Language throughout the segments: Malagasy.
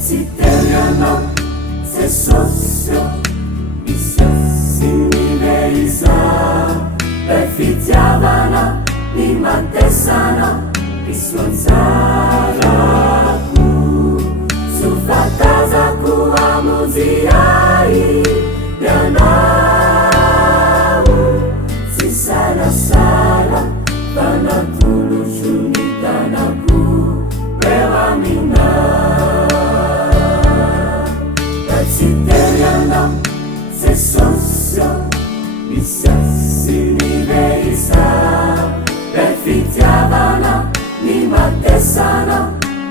tsy telianao ze sosio misy sy nive iza le fitiavana ny matesana misy anjarako sofatazako amonjiai ianao tsy salasala fanatoloso ny tanako eo amina da tsy telianao ze sosio misy sy nive iza le fitiavana ny matesana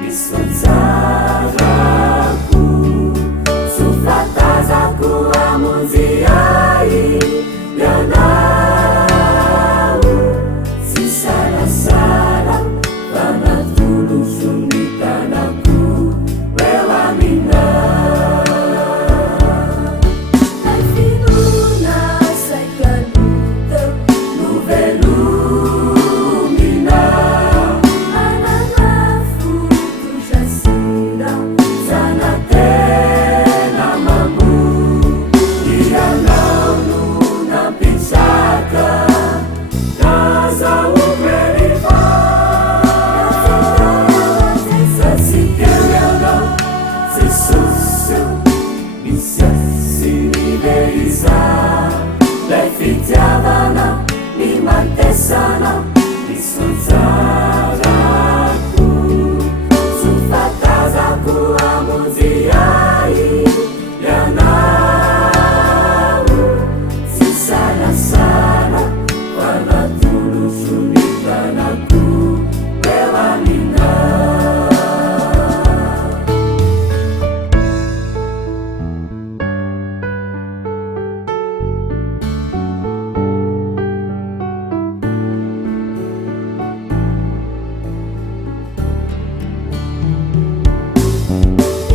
misy anjarako sofatazako amonjiai ianao tsy salasala fanatoloso ny tanako eo amina ay finona saikaloto no velomina ananafo tozasira zanatena mamu ianao no nampitsaka nazao verifa satsy telianao ze sosio misy sy nive iza le fitiavana ny matesana misy anjarako sofatazako amonjiai ianao tsy salasala fanatoloso ny tanako eo amina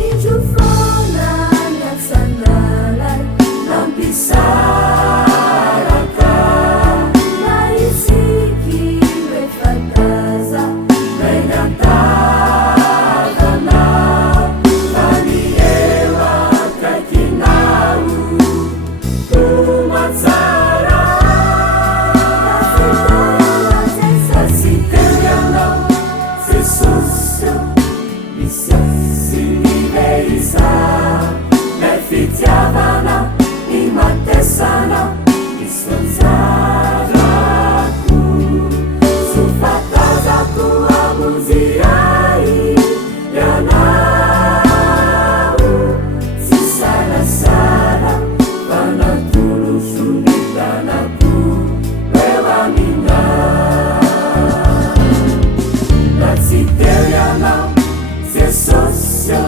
ijofona nyatsanalay nampisaraka na isiky refataza megnantavana faniewa kaikinau tumatsara satsy telianao ze sosio misy sy nive iza le fitiavana ny matesana misy anjarako sofatazako amonjiai ianao tsy salasala fanatoloso ny tanako eo amina da tsy telianao ze sosio